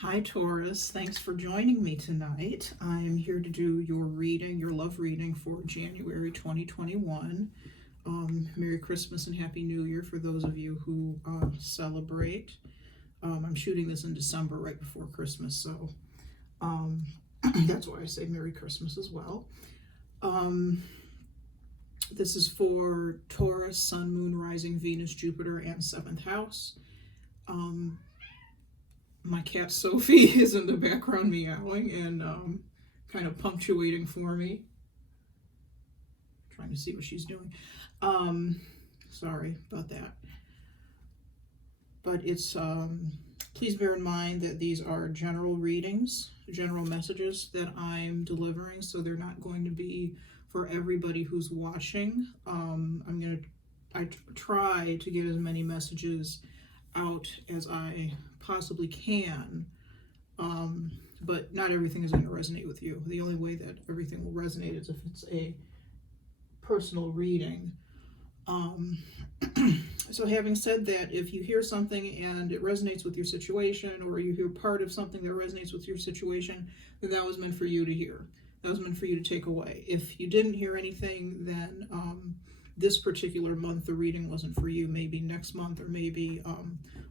Hi Taurus, thanks for joining me tonight. I'm here to do your reading, your love reading for January 2021. Merry Christmas and Happy New Year for those of you who celebrate. I'm shooting this in December right before Christmas, so that's why I say Merry Christmas as well. This is for Taurus, Sun, Moon, Rising, Venus, Jupiter, and 7th house. My cat Sophie is in the background meowing and kind of punctuating for me. Trying to see what she's doing. Sorry about that. But it's, please bear in mind that these are general readings, general messages that I'm delivering, so they're not going to be for everybody who's watching. I try to get as many messages out as I possibly can, but not everything is going to resonate with you. The only way that everything will resonate is if it's a personal reading. So having said that, if you hear something and it resonates with your situation, or you hear part of something that resonates with your situation, then that was meant for you to hear. That was meant for you to take away. If you didn't hear anything, then this particular month the reading wasn't for you. Maybe next month, or maybe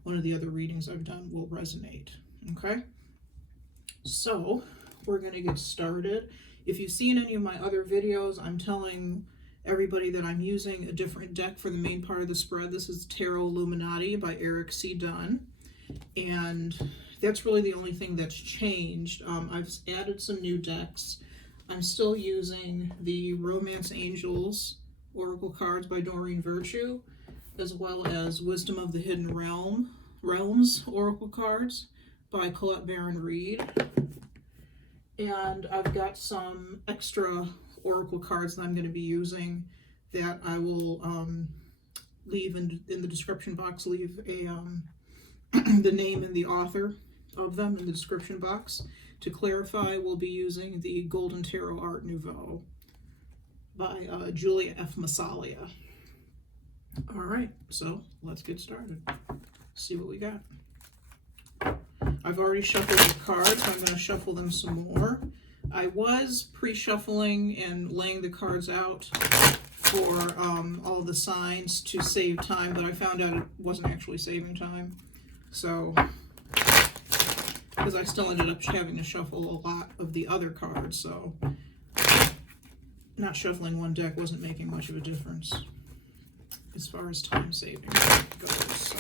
one of the other readings I've done will resonate. Okay, so we're going to get started. If you've seen any of my other videos, I'm telling everybody that I'm using a different deck for the main part of the spread. This is Tarot Illuminati by Erik Dunne, and that's really the only thing that's changed. I've added some new decks. I'm still using the Romance Angels Oracle cards by Doreen, as well as Wisdom of the Hidden Realms Oracle cards by Colette Baron-Reid. And I've got some extra Oracle cards that I'm going to be using that I will leave in the description box, leave a the name and the author of them in the description box. To clarify, we'll be using the Golden Tarot Art Nouveau by Giulia F. Massaglia. All right, so let's get started. See what we got. I've already shuffled the cards. I'm going to shuffle them some more. I was pre-shuffling and laying the cards out for all the signs to save time, but I found out it wasn't actually saving time. So, because I still ended up having to shuffle a lot of the other cards, so not shuffling one deck wasn't making much of a difference as far as time saving goes. So,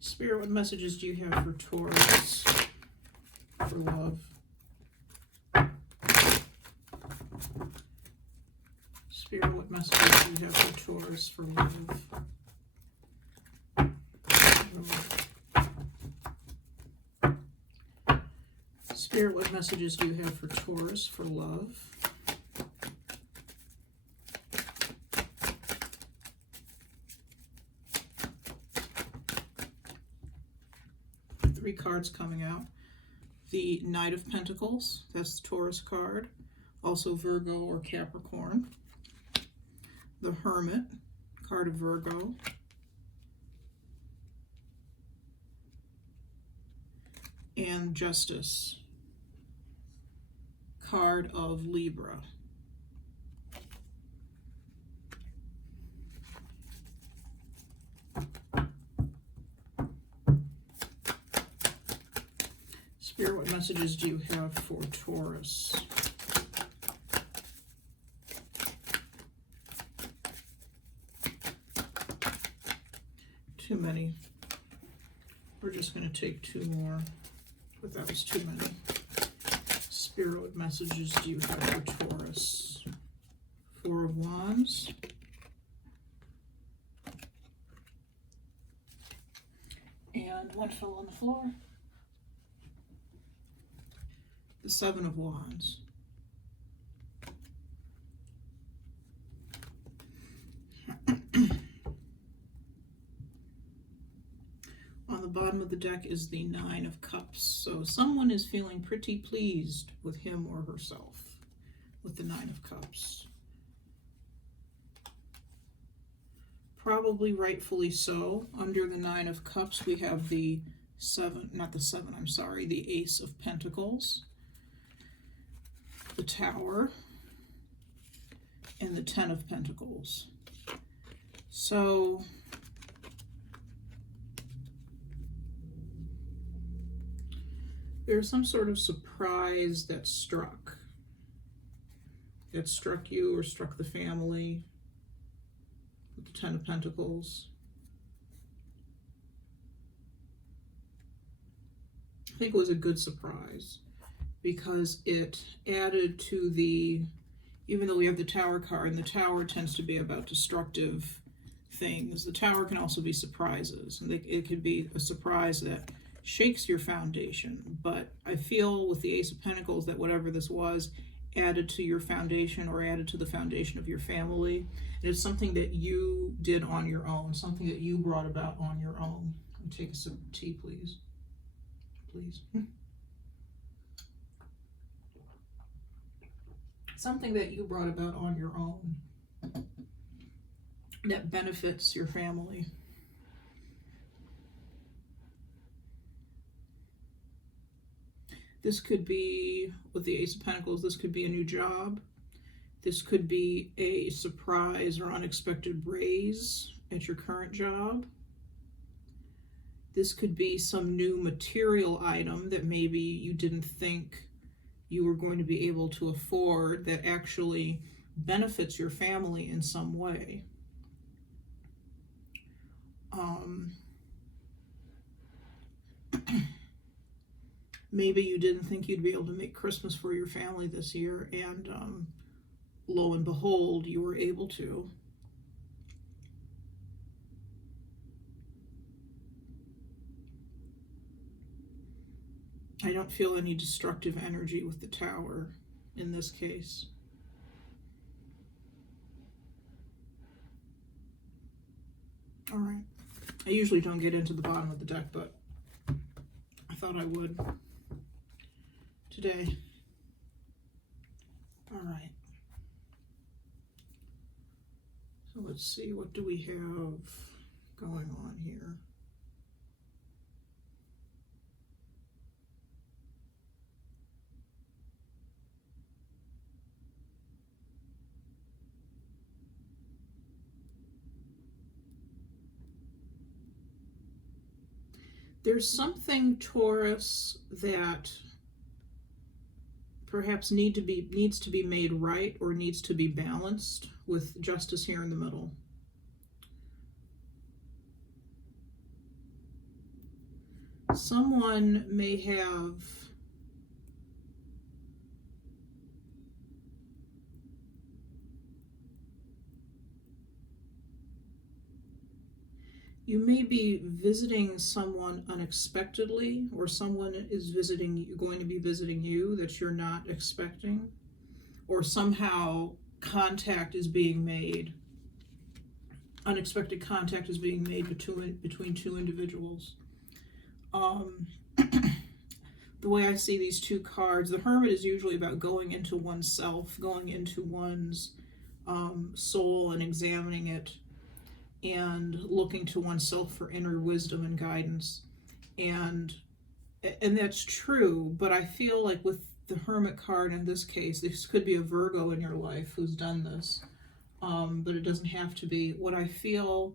Spirit, what messages do you have for Taurus for love? Spirit, what messages do you have for Taurus for love? Spirit, what messages do you have for Taurus for love? Three cards coming out. The Knight of Pentacles, that's the Taurus card. Also Virgo or Capricorn. The Hermit, card of Virgo. And Justice, card of Libra. Spirit, what messages do you have for Taurus? Too many. We're just going to take two more, but that was too many. Spirit, what messages do you have for Taurus? Four of Wands. And one fell on the floor. The Seven of Wands. On the bottom of the deck is the Nine of Cups. So someone is feeling pretty pleased with him or herself with the Nine of Cups. probably rightfully so. Under the Nine of Cups, we have the the Ace of Pentacles, the Tower, and the Ten of Pentacles. So there's some sort of surprise that struck you or struck the family with the Ten of Pentacles. I think it was a good surprise because it added to the, even though we have the Tower card, and the Tower tends to be about destructive things, the Tower can also be surprises, and it could be a surprise that shakes your foundation. But I feel with the Ace of Pentacles that whatever this was added to your foundation or added to the foundation of your family. And it's something that you did on your own, something that you brought about on your own. Take a sip of tea, please. Please. Something that you brought about on your own that benefits your family. This could be, with the Ace of Pentacles, this could be a new job. This could be a surprise or unexpected raise at your current job. This could be some new material item that maybe you didn't think you were going to be able to afford that actually benefits your family in some way. Maybe you didn't think you'd be able to make Christmas for your family this year, and lo and behold, you were able to. I don't feel any destructive energy with the Tower in this case. All right. I usually don't get into the bottom of the deck, but I thought I would today. All right. So let's see, what do we have going on here? There's something, Taurus, that perhaps needs to be made right or needs to be balanced with justice here in the middle. Someone may have you may be visiting someone unexpectedly, or someone is going to be visiting you that you're not expecting, or somehow contact is being made. Unexpected contact is being made between two individuals. The way I see these two cards, the Hermit is usually about going into oneself, going into one's soul and examining it, and looking to oneself for inner wisdom and guidance. And that's true, but I feel like with the Hermit card in this case, this could be a Virgo in your life who's done this, but it doesn't have to be. What I feel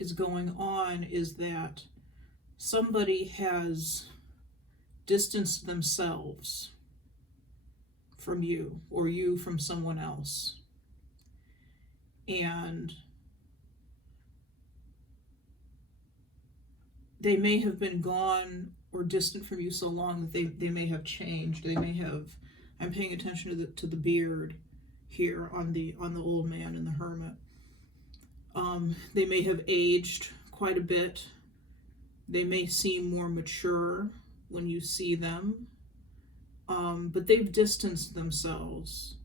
is going on is that somebody has distanced themselves from you, or you from someone else. And they may have been gone or distant from you so long that they may have changed. They may have, I'm paying attention to the beard here on the old man and the Hermit. They may have aged quite a bit. They may seem more mature when you see them, but they've distanced themselves.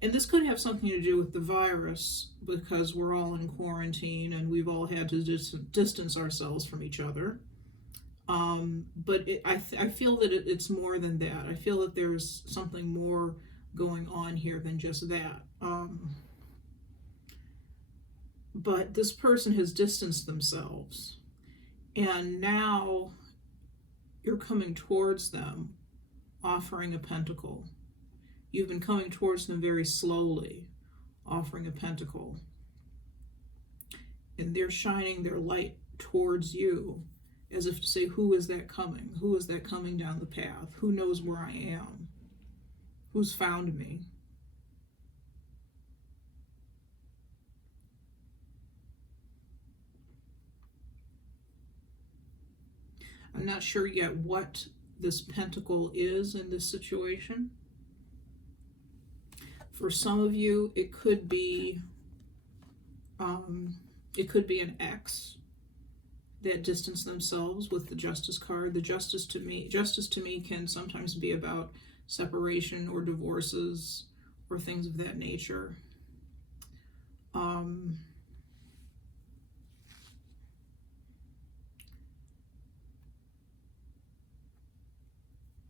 And this could have something to do with the virus, because we're all in quarantine and we've all had to distance ourselves from each other. But I feel that it's more than that. I feel that there's something more going on here than just that. But this person has distanced themselves, and now you're coming towards them offering a pentacle. You've been coming towards them very slowly, offering a pentacle. And they're shining their light towards you, as if to say, who is that coming? Who is that coming down the path? Who knows where I am? Who's found me? I'm not sure yet what this pentacle is in this situation. For some of you, it could be an ex that distance themselves with the Justice card. The justice to me can sometimes be about separation or divorces or things of that nature.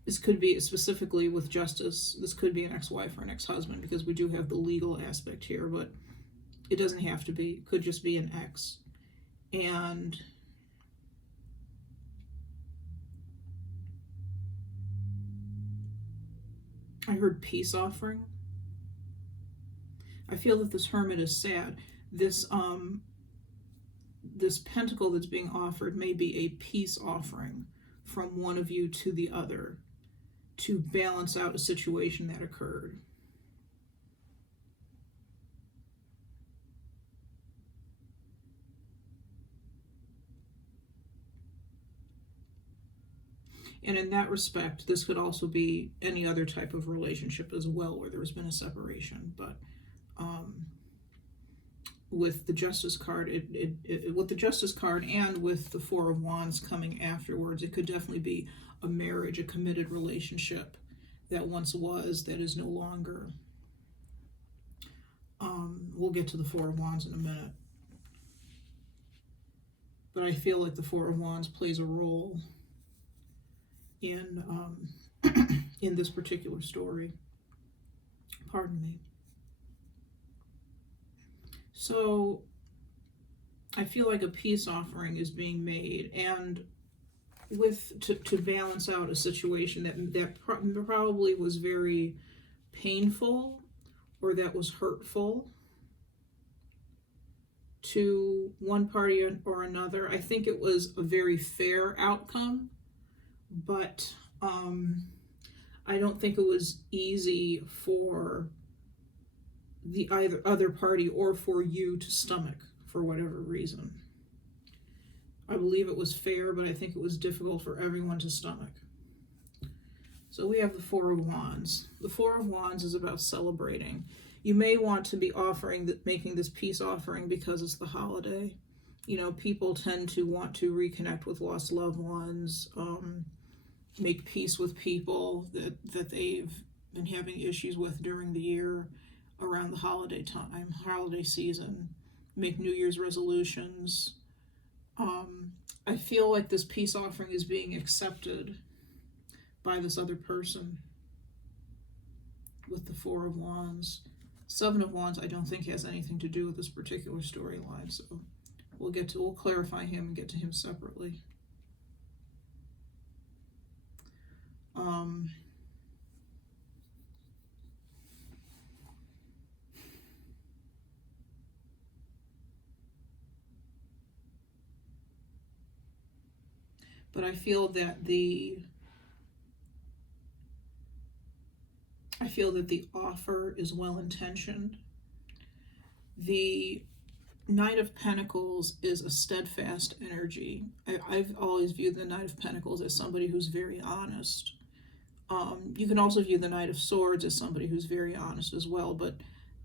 This could be specifically with justice. This could be an ex-wife or an ex-husband, because we do have the legal aspect here, but it doesn't have to be. It could just be an ex. And I heard peace offering. I feel that this hermit is sad. This pentacle that's being offered may be a peace offering from one of you to the other, to balance out a situation that occurred. And in that respect, this could also be any other type of relationship as well, where there's been a separation. But with the Justice card, with the Justice card and with the Four of Wands coming afterwards, it could definitely be a marriage, a committed relationship that once was, that is no longer. We'll get to the Four of Wands in a minute. But I feel like the Four of Wands plays a role in in this particular story. Pardon me. So I feel like a peace offering is being made, and to balance out a situation that probably was very painful, or that was hurtful to one party or another. I think it was a very fair outcome, but I don't think it was easy for the either other party or for you to stomach, for whatever reason. I believe it was fair, but I think it was difficult for everyone to stomach. So we have the Four of Wands. The Four of Wands is about celebrating. You may want to be making this peace offering because it's the holiday. You know, people tend to want to reconnect with lost loved ones, make peace with people that they've been having issues with during the year, around the holiday time, holiday season, make New Year's resolutions. I feel like this peace offering is being accepted by this other person with the Four of Wands. Seven of Wands I don't think has anything to do with this particular storyline, so we'll clarify him and get to him separately. But I feel that the offer is well-intentioned. The Knight of Pentacles is a steadfast energy. I've always viewed the Knight of Pentacles as somebody who's very honest. You can also view the Knight of Swords as somebody who's very honest as well, but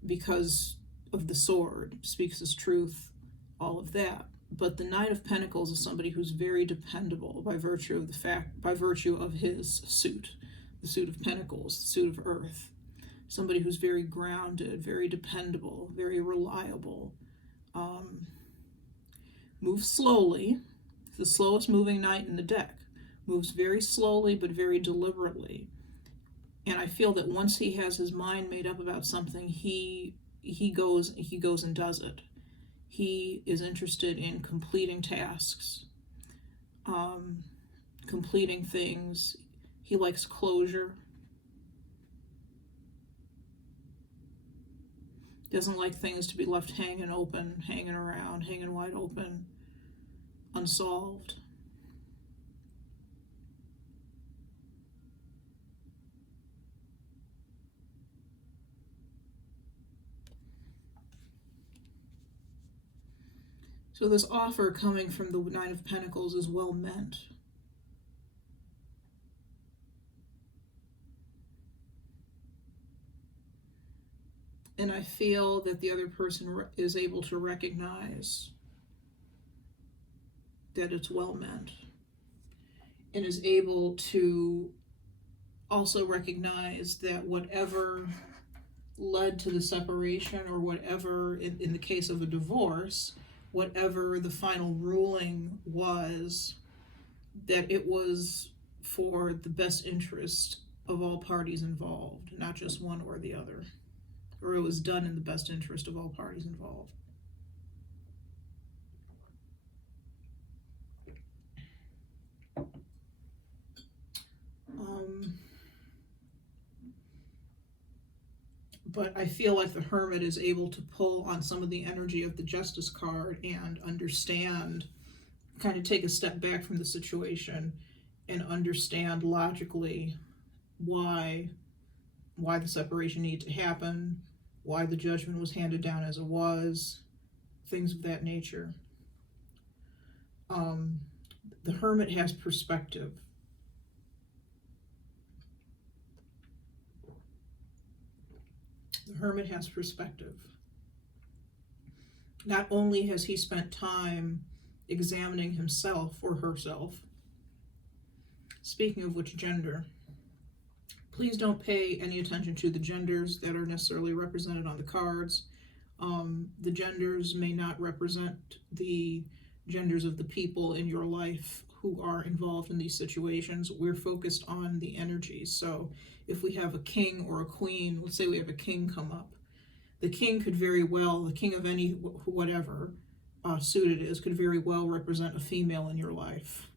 because of the sword, speaks his truth, all of that. But the Knight of Pentacles is somebody who's very dependable by virtue of his suit, the suit of Pentacles, the suit of Earth. Somebody who's very grounded, very dependable, very reliable. Moves slowly. The slowest moving knight in the deck. Moves very slowly but very deliberately. And I feel that once he has his mind made up about something, he goes and does it. He is interested in completing tasks, completing things. He likes closure. Doesn't like things to be left hanging open, hanging around, hanging wide open, unsolved. So this offer coming from the Nine of Pentacles is well meant. And I feel that the other person is able to recognize that it's well meant, and is able to also recognize that whatever led to the separation, or whatever, in the case of a divorce, whatever the final ruling was, that it was for the best interest of all parties involved, not just one or the other. Or it was done in the best interest of all parties involved. But I feel like the Hermit is able to pull on some of the energy of the Justice card and understand, kind of take a step back from the situation and understand logically why the separation needed to happen, why the judgment was handed down as it was, things of that nature. The Hermit has perspective. The Hermit has perspective. Not only has he spent time examining himself or herself, speaking of which gender, please don't pay any attention to the genders that are necessarily represented on the cards. The genders may not represent the genders of the people in your life who are involved in these situations. We're focused on the energies. So if we have a king or a queen, let's say we have a king come up, the king could very well, the king of any, whatever suit it is, could very well represent a female in your life.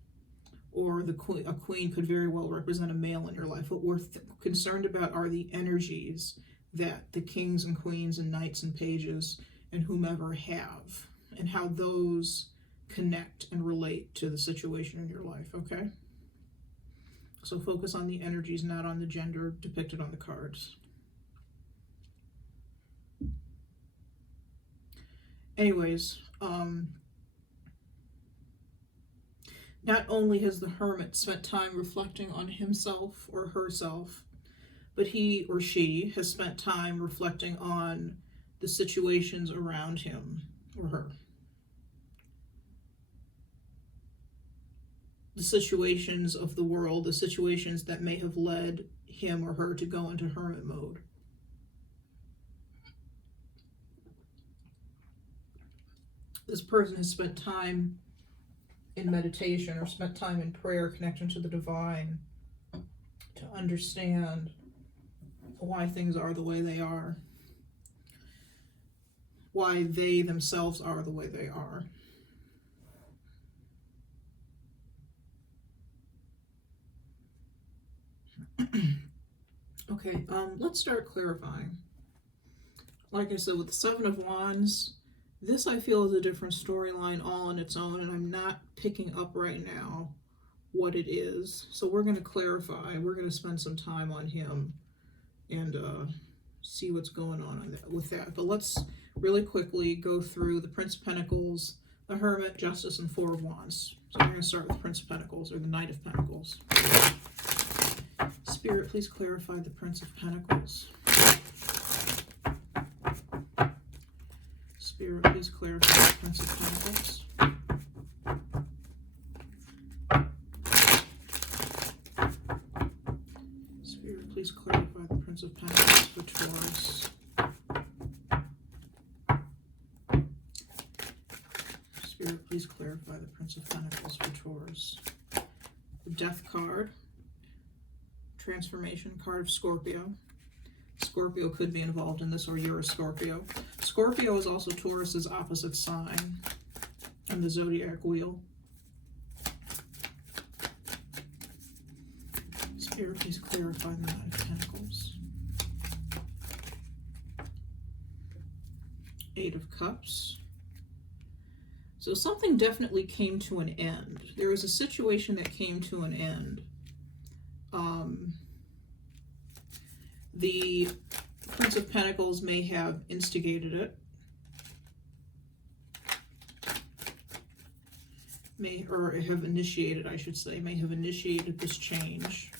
Or a queen could very well represent a male in your life. What we're concerned about are the energies that the kings and queens and knights and pages and whomever have, and how those connect and relate to the situation in your life, okay? So focus on the energies, not on the gender depicted on the cards. Anyways, not only has the Hermit spent time reflecting on himself or herself, but he or she has spent time reflecting on the situations around him or her. The situations of the world, the situations that may have led him or her to go into hermit mode. This person has spent time in meditation or spent time in prayer, connection to the divine, to understand why things are the way they are, why they themselves are the way they are. Okay, let's start clarifying. Like I said, with the Seven of Wands, this I feel is a different storyline all on its own, and I'm not picking up right now what it is. So we're going to clarify. We're going to spend some time on him and see what's going on with that. But let's really quickly go through the Prince of Pentacles, the Hermit, Justice, and Four of Wands. So we're going to start with the Prince of Pentacles, or the Knight of Pentacles. Spirit, please clarify the Prince of Pentacles. Spirit, please clarify the Prince of Pentacles. Spirit, please clarify the Prince of Pentacles for Taurus. Spirit, please clarify the Prince of Pentacles for Taurus. The Death card. Transformation card of Scorpio. Scorpio could be involved in this, or you're a Scorpio. Scorpio is also Taurus's opposite sign on the zodiac wheel. So Erik, please clarify the Nine of Pentacles. Eight of Cups. So something definitely came to an end. There was a situation that came to an end. The Prince of Pentacles may have instigated it. Or have initiated, I should say, may have initiated this change.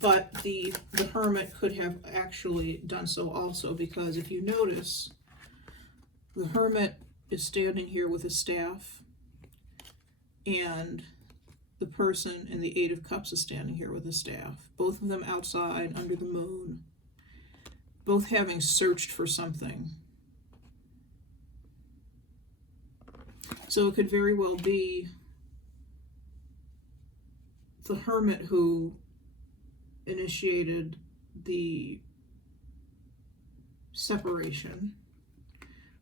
But the Hermit could have actually done so also, because if you notice, the Hermit is standing here with a staff, and the person in the Eight of Cups is standing here with a staff. Both of them outside under the moon, both having searched for something. So it could very well be the Hermit who initiated the separation,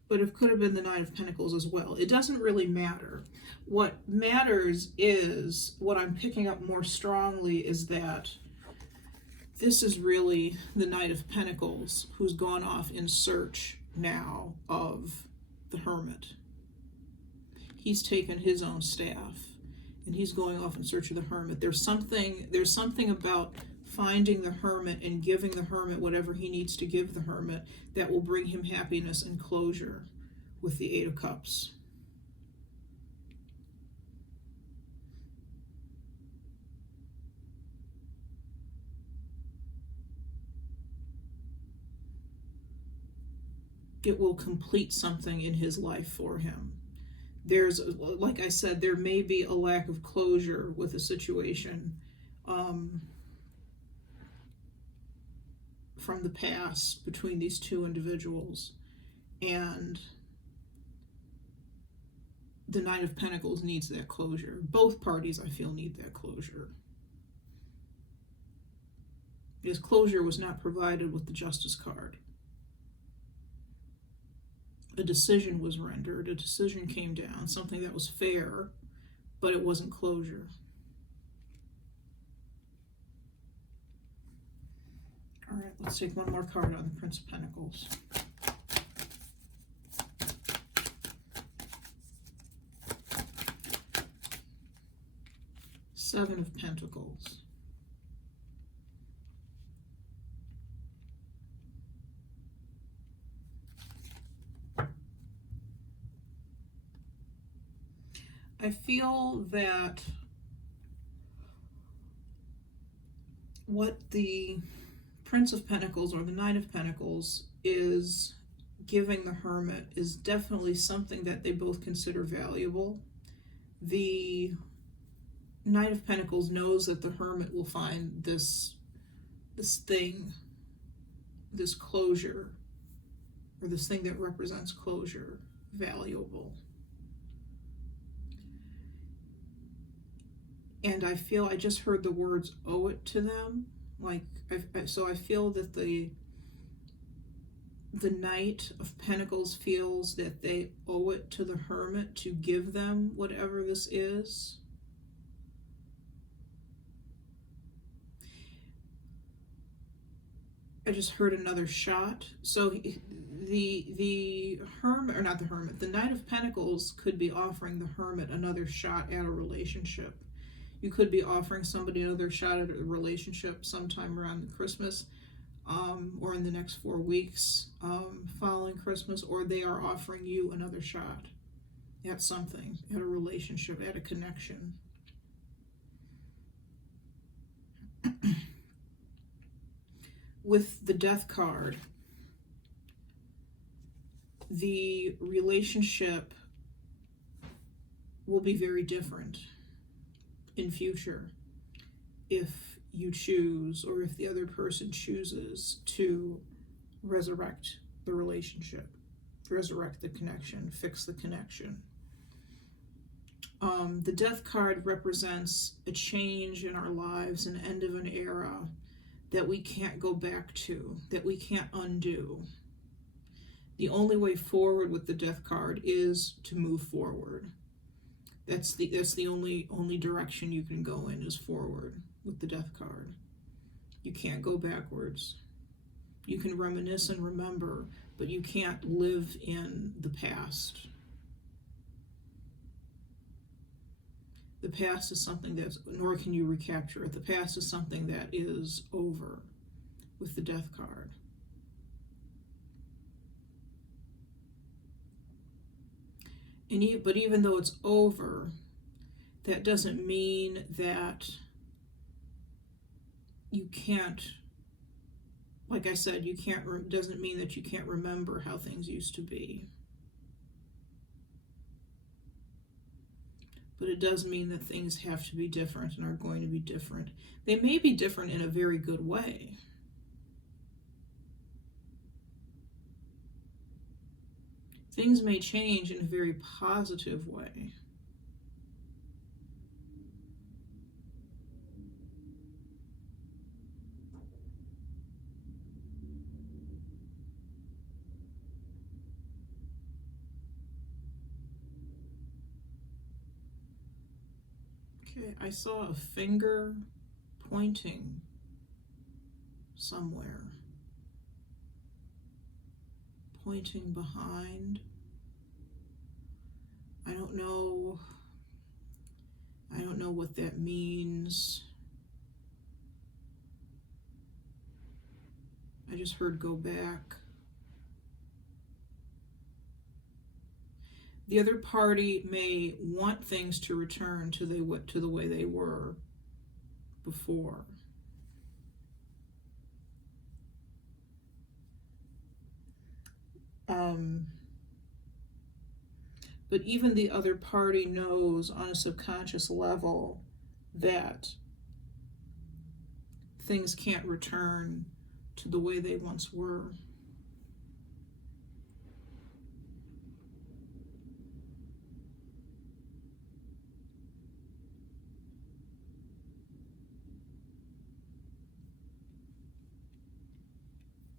but it could have been the Nine of Pentacles as well. It doesn't really matter. What matters is, what I'm picking up more strongly is that this is really the Knight of Pentacles who's gone off in search now of the Hermit. He's taken his own staff and he's going off in search of the Hermit. There's something about finding the Hermit and giving the Hermit whatever he needs to give the Hermit that will bring him happiness and closure with the Eight of Cups. It will complete something in his life for him. There's, like I said, there may be a lack of closure with a situation from the past between these two individuals, and the Knight of Pentacles needs that closure. Both parties, I feel, need that closure. Because closure was not provided with the Justice card. A decision was rendered, a decision came down, something that was fair, but it wasn't closure. All right, let's take one more card on the Prince of Pentacles. Seven of Pentacles. I feel that what the Prince of Pentacles or the Knight of Pentacles is giving the Hermit is definitely something that they both consider valuable. The Knight of Pentacles knows that the Hermit will find this thing, this closure, or this thing that represents closure, valuable. And I feel, I just heard the words owe it to them. So I feel that the Knight of Pentacles feels that they owe it to the Hermit to give them whatever this is. I just heard another shot. So the Hermit, or not the Hermit, the Knight of Pentacles could be offering the Hermit another shot at a relationship. You could be offering somebody another shot at a relationship sometime around Christmas, or in the next 4 weeks following Christmas, or they are offering you another shot at something, at a relationship, at a connection. With the Death card, the relationship will be very different in future if you choose, or if the other person chooses to resurrect the relationship, resurrect the connection, fix the connection. The Death card represents a change in our lives, an end of an era that we can't go back to, that we can't undo. The only way forward with the Death card is to move forward. That's the only direction you can go in, is forward with the Death card. You can't go backwards. You can reminisce and remember, but you can't live in the past. The past is something that's, nor can you recapture it. The past is something that is over with the Death card. But even though it's over, that doesn't mean that you can't, like I said, doesn't mean that you can't remember how things used to be. But it does mean that things have to be different and are going to be different. They may be different in a very good way. Things may change in a very positive way. Okay, I saw a finger pointing somewhere. Pointing behind. I don't know what that means. I just heard go back. The other party may want things to return to the way they were before. But even the other party knows on a subconscious level that things can't return to the way they once were.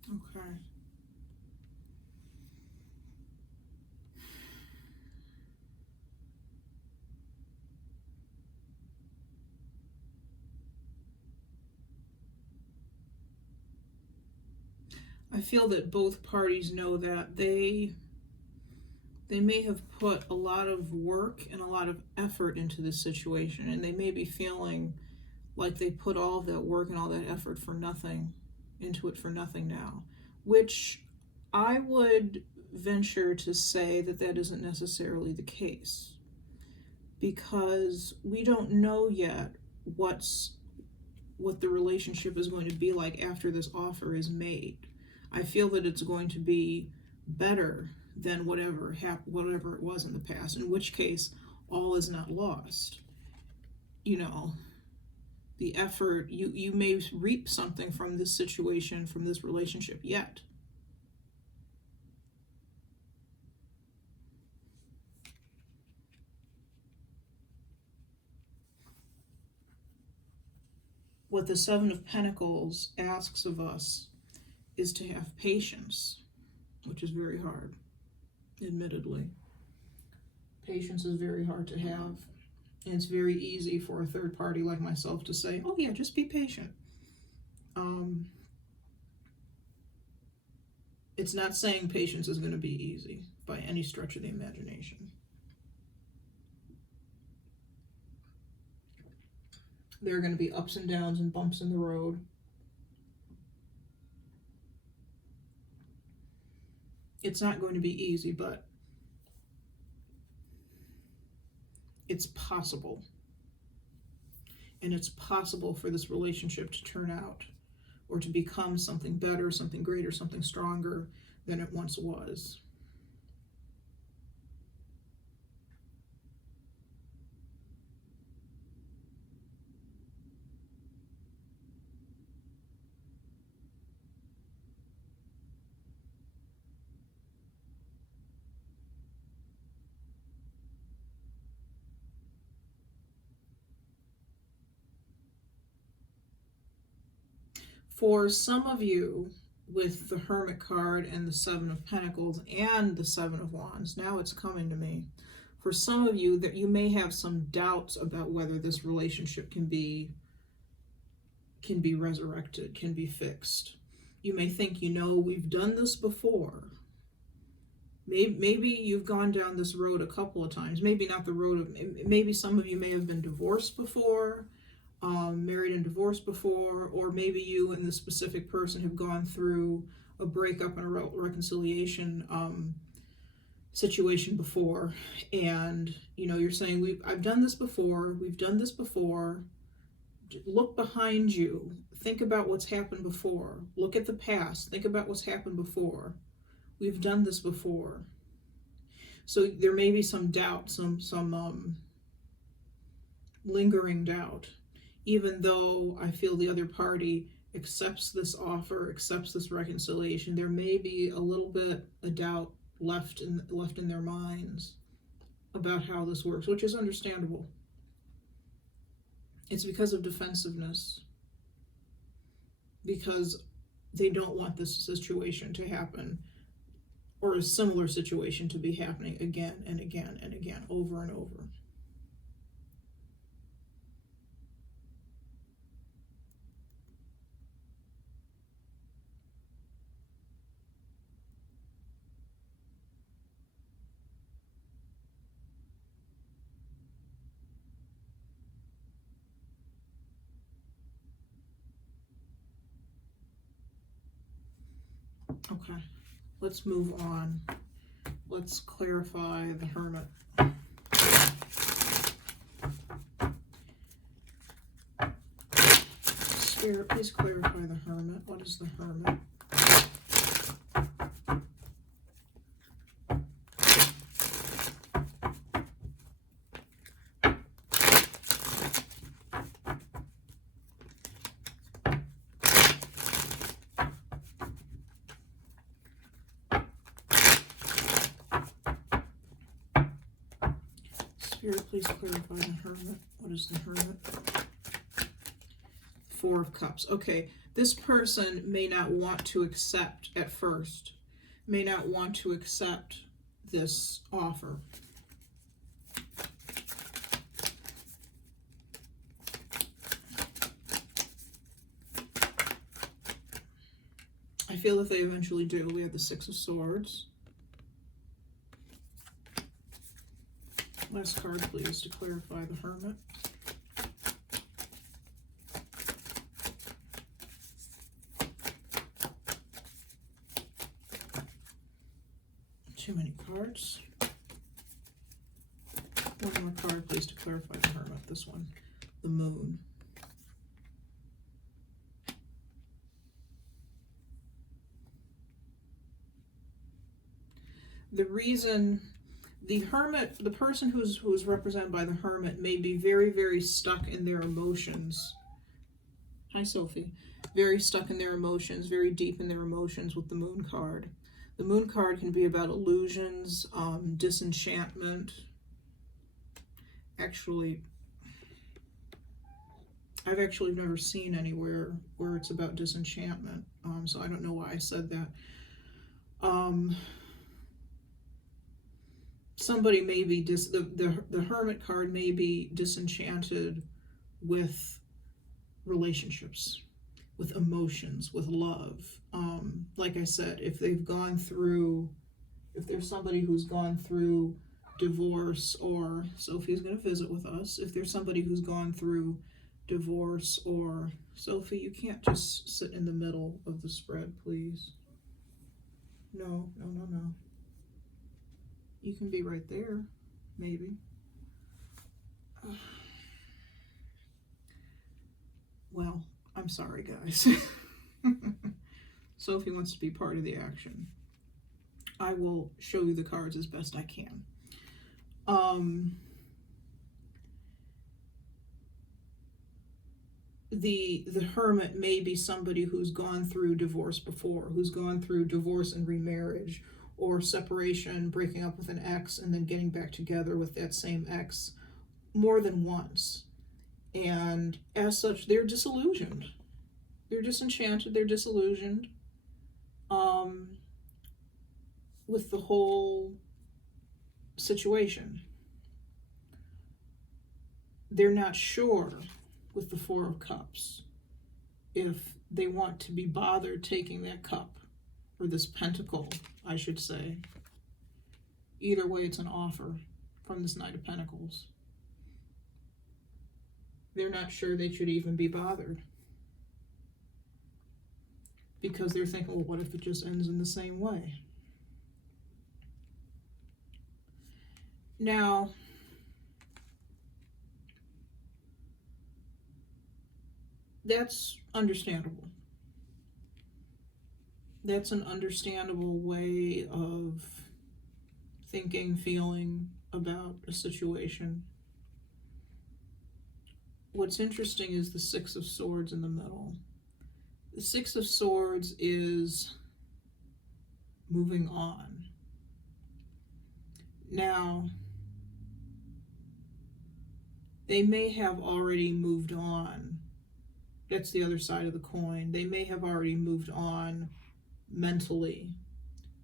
Okay. I feel that both parties know that they may have put a lot of work and a lot of effort into this situation, and they may be feeling like they put all of that work and all that effort for nothing, into it for nothing now, which I would venture to say that that isn't necessarily the case, because we don't know yet what the relationship is going to be like after this offer is made. I feel that it's going to be better than whatever it was in the past, in which case all is not lost. You know, the effort, you may reap something from this situation, from this relationship yet. What the Seven of Pentacles asks of us is to have patience, which is very hard, admittedly. Patience is very hard to have, and it's very easy for a third party like myself to say, oh yeah, just be patient. It's not saying patience is going to be easy by any stretch of the imagination. There are going to be ups and downs and bumps in the road. It's not going to be easy, but it's possible. And it's possible for this relationship to turn out or to become something better, something greater, something stronger than it once was. For some of you, with the Hermit card and the Seven of Pentacles and the Seven of Wands, now it's coming to me. For some of you, that you may have some doubts about whether this relationship can be resurrected, can be fixed. You may think, you know, we've done this before. Maybe you've gone down this road a couple of times. Maybe not the road of, maybe some of you may have been divorced before, married and divorced before, or maybe you and the specific person have gone through a breakup and a reconciliation situation before. And, you know, you're saying, I've done this before, we've done this before. Look behind you. Think about what's happened before. Look at the past. Think about what's happened before. We've done this before. So there may be some doubt, some lingering doubt, even though I feel the other party accepts this offer, accepts this reconciliation. There may be a little bit of doubt left in their minds about how this works, which is understandable. It's because of defensiveness, because they don't want this situation to happen, or a similar situation to be happening again and again and again, over and over. Okay, let's move on. Let's clarify the Hermit. Spirit, please clarify the Hermit. What is the Hermit? Spirit, please clarify the Hermit. What is the Hermit? Four of Cups. Okay, this person may not want to accept at first, may not want to accept this offer. I feel that they eventually do. We have the Six of Swords. Last card, please, to clarify the Hermit. Too many cards. One more card, please, to clarify the Hermit. This one, the Moon. The reason the Hermit, the person who's represented by the Hermit, may be very, very stuck in their emotions. Hi, Sophie. Very stuck in their emotions, very deep in their emotions with the Moon card. The Moon card can be about illusions, disenchantment. Actually, I've actually never seen anywhere where it's about disenchantment, so I don't know why I said that. Somebody may be, the Hermit card may be disenchanted with relationships, with emotions, with love. Like I said, if they've gone through, if there's somebody who's gone through divorce, or Sophie's going to visit with us, if there's somebody who's gone through divorce, or Sophie, you can't just sit in the middle of the spread, please. No. You can be right there, maybe. Well, I'm sorry, guys. Sophie wants to be part of the action. I will show you the cards as best I can. The Hermit may be somebody who's gone through divorce before, who's gone through divorce and remarriage, or separation, breaking up with an ex, and then getting back together with that same ex more than once. And as such, they're disillusioned. They're disenchanted, they're disillusioned with the whole situation. They're not sure with the Four of Cups if they want to be bothered taking that cup, or this pentacle, I should say. Either way, it's an offer from this Knight of Pentacles. They're not sure they should even be bothered. Because they're thinking, well, what if it just ends in the same way? Now, that's understandable. That's an understandable way of thinking, feeling about a situation. What's interesting is the Six of Swords in the middle. The Six of Swords is moving on. Now, they may have already moved on. That's the other side of the coin. They may have already moved on mentally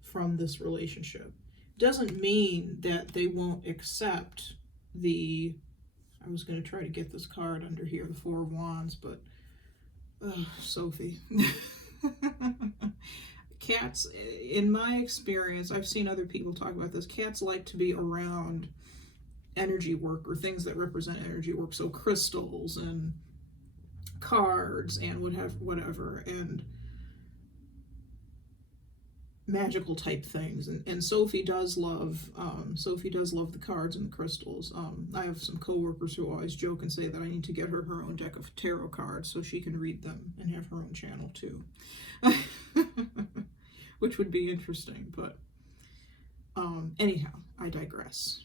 from this relationship. Doesn't mean that they won't accept the, I was going to try to get this card under here, the Four of Wands, but Sophie. Cats, in my experience, I've seen other people talk about this, cats like to be around energy work or things that represent energy work, so crystals and cards and whatever, and magical type things, and Sophie does love the cards and the crystals. I have some coworkers who always joke and say that I need to get her own deck of tarot cards so she can read them and have her own channel too. Which would be interesting, but anyhow, I digress.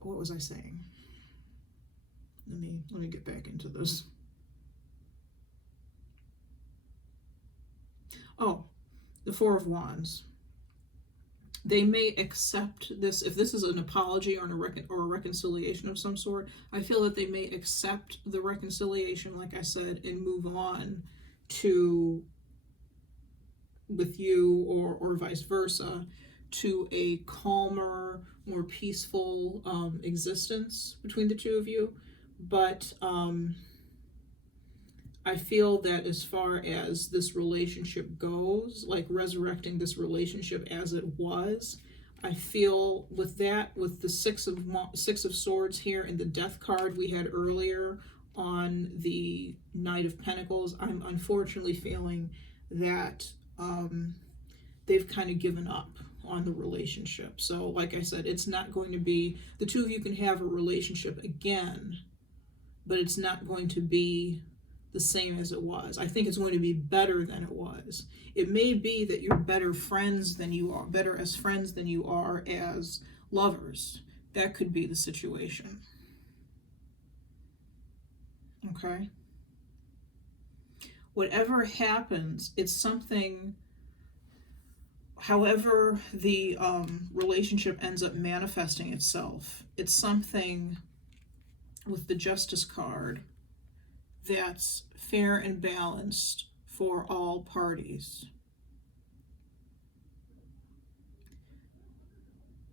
What was I saying? Let me get back into this. Oh, the Four of Wands. They may accept this, if this is an apology or a reconciliation of some sort, I feel that they may accept the reconciliation, like I said, and move on to, with you, or vice versa, to a calmer, more peaceful existence between the two of you. But I feel that as far as this relationship goes, like resurrecting this relationship as it was, I feel with that, with the Six of Swords here and the Death card we had earlier on the Knight of Pentacles, I'm unfortunately feeling that they've kind of given up on the relationship. So like I said, it's not going to be, the two of you can have a relationship again, but it's not going to be the same as it was. I think it's going to be better than it was. It may be that you're better friends than you are, better as friends than you are as lovers. That could be the situation. Okay? Whatever happens, it's something, however the relationship ends up manifesting itself, it's something with the Justice card that's fair and balanced for all parties.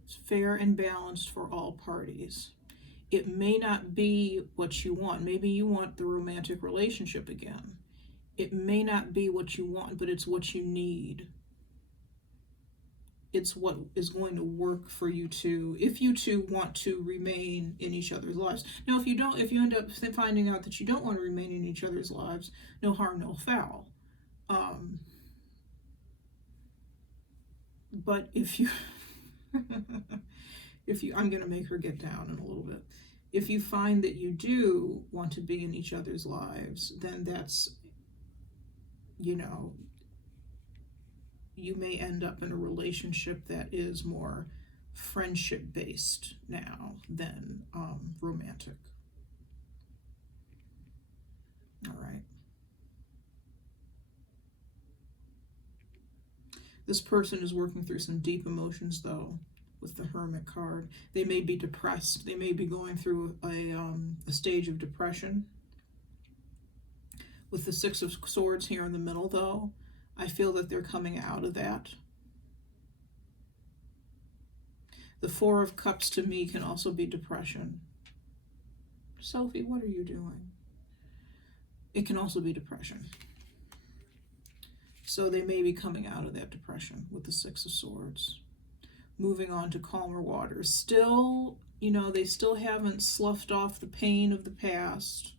It's fair and balanced for all parties. It may not be what you want. Maybe you want the romantic relationship again. It may not be what you want, but it's what you need. It's what is going to work for you two, if you two want to remain in each other's lives. Now, if you don't, if you end up finding out that you don't want to remain in each other's lives, no harm, no foul. But if you, I'm going to make her get down in a little bit. If you find that you do want to be in each other's lives, then that's, you know, you may end up in a relationship that is more friendship-based now than romantic. All right. This person is working through some deep emotions, though, with the Hermit card. They may be depressed. They may be going through a stage of depression. With the Six of Swords here in the middle, though, I feel that they're coming out of that. The Four of Cups to me can also be depression. Sophie, what are you doing? It can also be depression. So they may be coming out of that depression with the Six of Swords. Moving on to calmer waters. Still, you know, they still haven't sloughed off the pain of the past,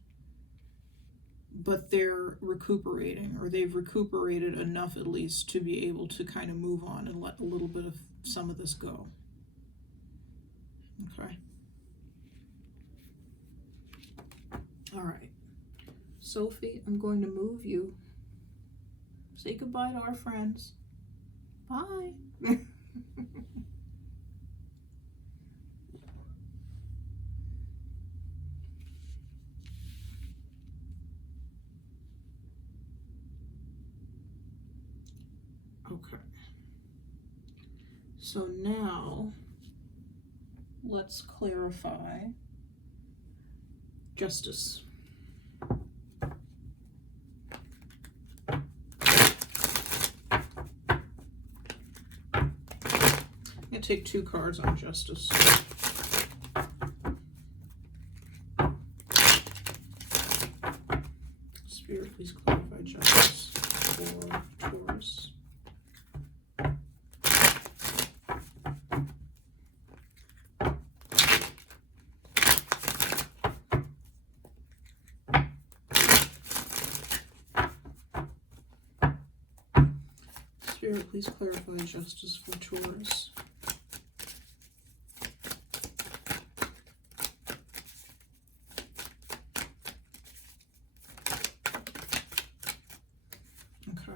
but they're recuperating, or they've recuperated enough at least to be able to kind of move on and let a little bit of some of this go. Okay. All right. Sophie, I'm going to move you. Say goodbye to our friends. Bye. Okay. So now, let's clarify justice. I'm going to take 2 cards on justice. Spirit, please clarify justice for Taurus. Spirit, please clarify justice for Taurus. Okay.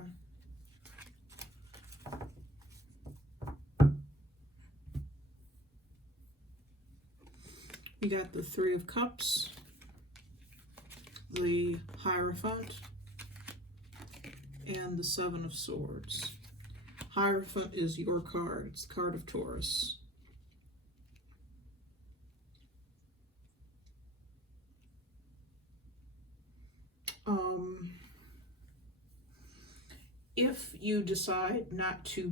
We got the Three of Cups, the Hierophant, and the Seven of Swords. Hierophant is your card. It's the card of Taurus. If you decide not to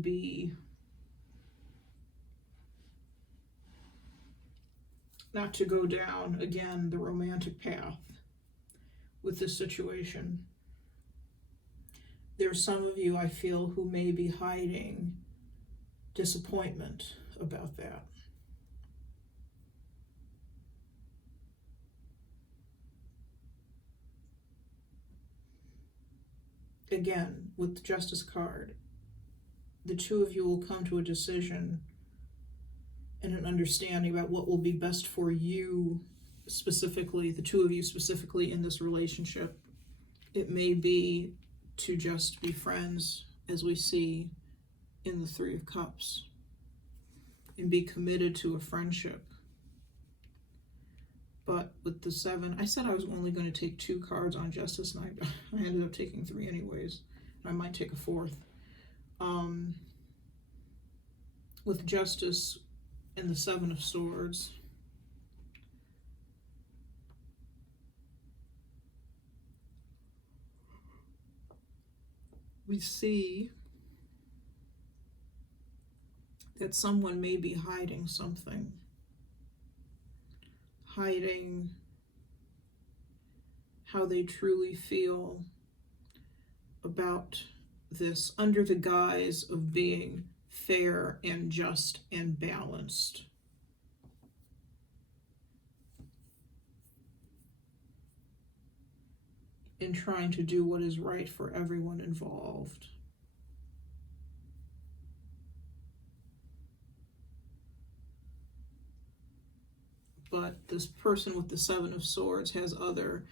go down, again, the romantic path with this situation, there's some of you, I feel, who may be hiding disappointment about that. Again, with the Justice card, the two of you will come to a decision and an understanding about what will be best for you specifically, the two of you specifically in this relationship. It may be to just be friends, as we see in the Three of Cups, and be committed to a friendship. But with the Seven, I said I was only going to take 2 cards on Justice, and I ended up taking 3 anyways. I might take a 4th. With Justice and the Seven of Swords, we see that someone may be hiding something. Hiding how they truly feel about this under the guise of being fair and just and balanced. In trying to do what is right for everyone involved. But this person with the Seven of Swords has other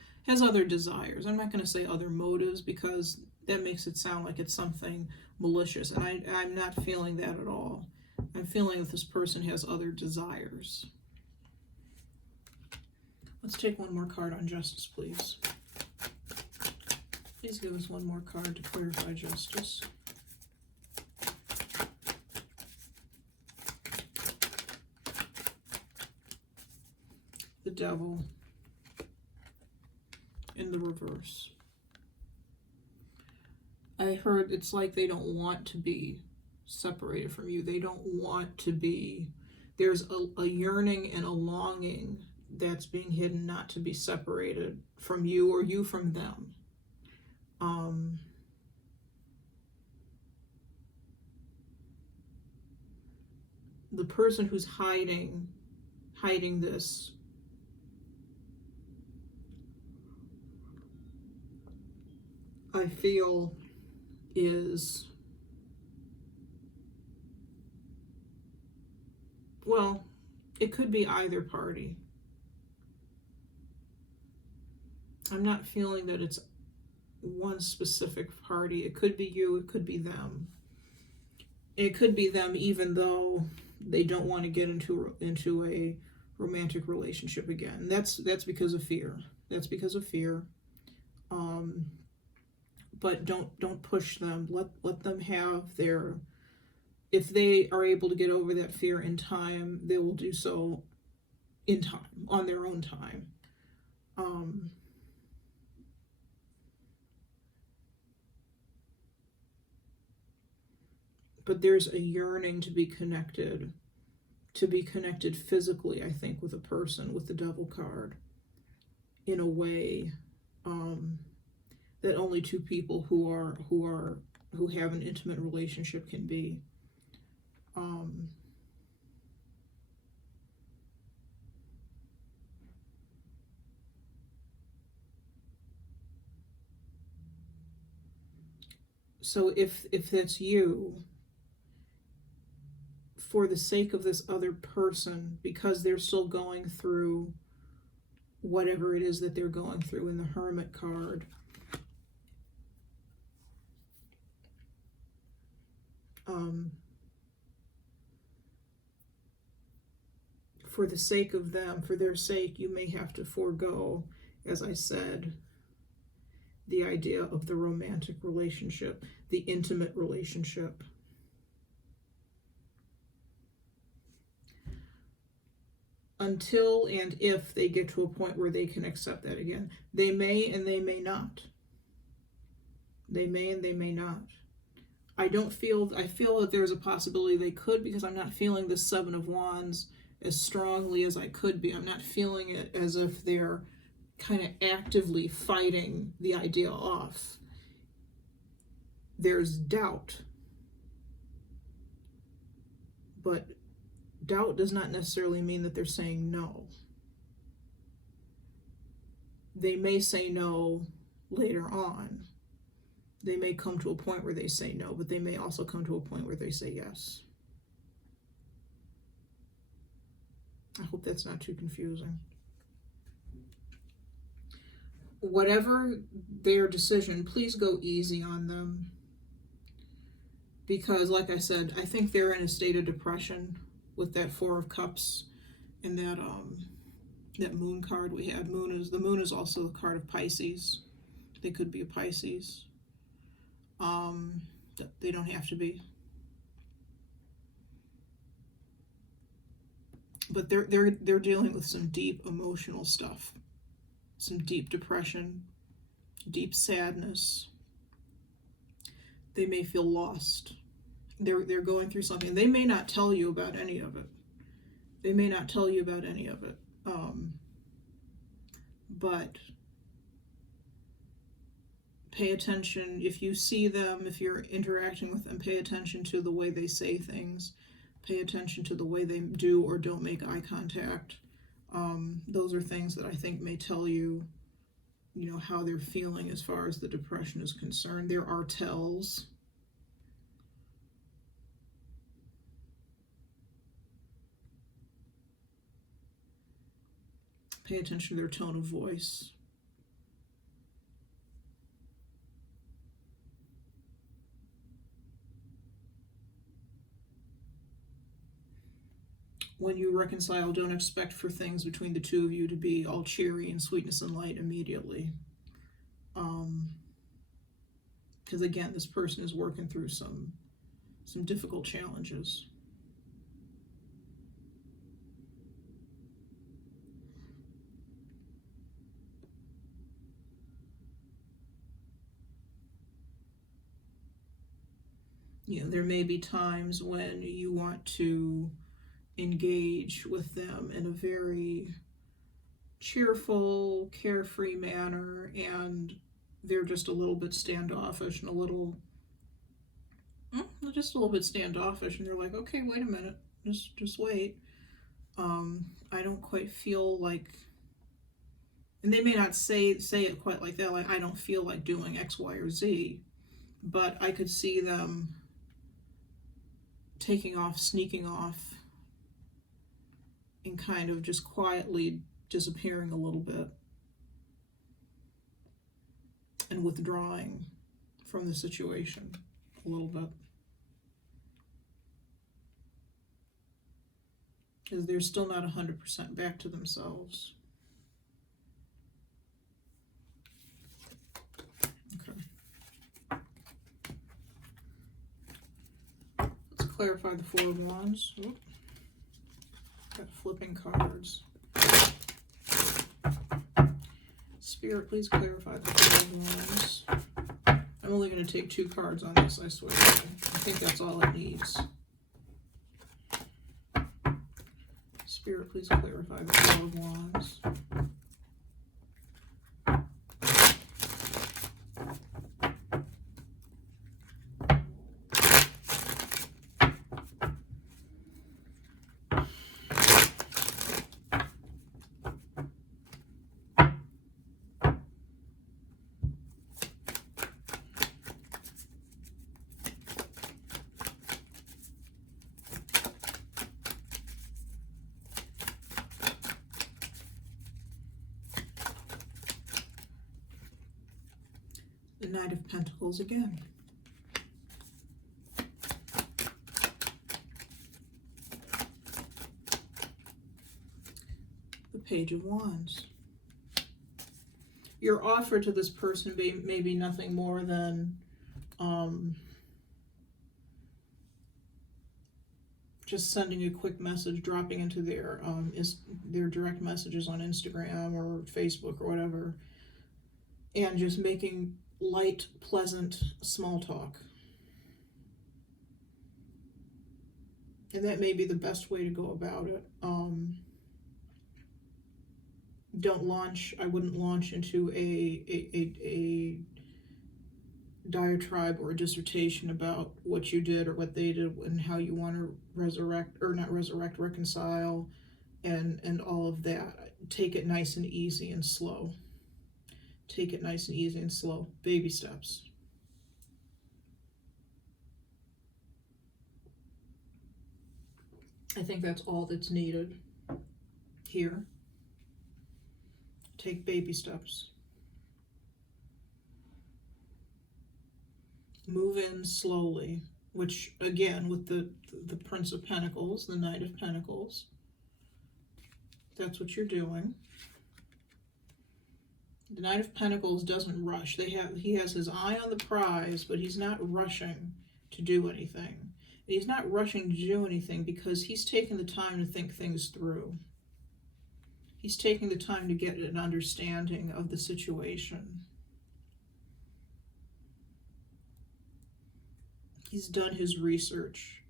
desires. I'm not going to say other motives, because that makes it sound like it's something malicious, and I'm not feeling that at all. I'm feeling that this person has other desires. Let's take one more card on Justice, please. Please give us one more card to clarify Justice. The Devil in the reverse. I heard it's like they don't want to be separated from you. They don't want to be, there's a yearning and a longing that's being hidden not to be separated from you or you from them. The person who's hiding this, I feel, is, well, it could be either party. I'm not feeling that it's one specific party. It could be you, it could be them. It could be them even though they don't want to get into a romantic relationship again. That's because of fear. That's because of fear. But don't push them. Let them have their, if they are able to get over that fear in time, they will do so in time, on their own time. But there's a yearning to be connected physically, I think, with a person, with the Devil card, in a way that only two people who have an intimate relationship can be. So if that's you, for the sake of this other person, because they're still going through whatever it is that they're going through in the Hermit card, for the sake of them, for their sake, you may have to forego, as I said, the idea of the romantic relationship, the intimate relationship. Until and if they get to a point where they can accept that again. They may and they may not. They may and they may not. I feel that there's a possibility they could, because I'm not feeling the Seven of Wands as strongly as I could be. I'm not feeling it as if they're kind of actively fighting the idea off. There's doubt. But doubt does not necessarily mean that they're saying no. They may say no later on. They may come to a point where they say no, but they may also come to a point where they say yes. I hope that's not too confusing. Whatever their decision, please go easy on them. Because, like I said, I think they're in a state of depression with that Four of Cups and that Moon card we had. The Moon is also the card of Pisces. They could be a Pisces. They don't have to be. But they're dealing with some deep emotional stuff, some deep depression, deep sadness. They may feel lost. They're going through something. They may not tell you about any of it. But pay attention. If you see them, if you're interacting with them, pay attention to the way they say things. Pay attention to the way they do or don't make eye contact. Those are things that I think may tell you, how they're feeling as far as the depression is concerned. There are tells. Pay attention to their tone of voice. When you reconcile, don't expect for things between the two of you to be all cheery and sweetness and light immediately. Because again, this person is working through some difficult challenges. You know, there may be times when you want to engage with them in a very cheerful, carefree manner, and they're just a little bit standoffish and just a little bit standoffish, and they're like, okay, wait a minute, just wait. I don't quite feel like, and they may not say it quite like that, like, I don't feel like doing X, Y, or Z, but I could see them taking off, sneaking off, and kind of just quietly disappearing a little bit and withdrawing from the situation a little bit. Because they're still not 100% back to themselves. Okay. Let's clarify the Four of Wands. Oop. Got flipping cards. Spirit, please clarify the Four of Wands. I'm only going to take 2 cards on this, I swear. I think that's all it needs. Spirit, please clarify the Four of Wands. The Knight of Pentacles again. The Page of Wands. Your offer to this person may be nothing more than just sending a quick message, dropping into their direct messages on Instagram or Facebook or whatever, and just making light, pleasant small talk. And that may be the best way to go about it. I wouldn't launch into a diatribe or a dissertation about what you did or what they did and how you want to reconcile, and all of that. Take it nice and easy and slow. Take it nice and easy and slow. Baby steps. I think that's all that's needed here. Take baby steps. Move in slowly, which again, with the Prince of Pentacles, the Knight of Pentacles, that's what you're doing. The Knight of Pentacles doesn't rush. He has his eye on the prize, but he's not rushing to do anything. And he's not rushing to do anything because he's taking the time to think things through. He's taking the time to get an understanding of the situation. He's done his research.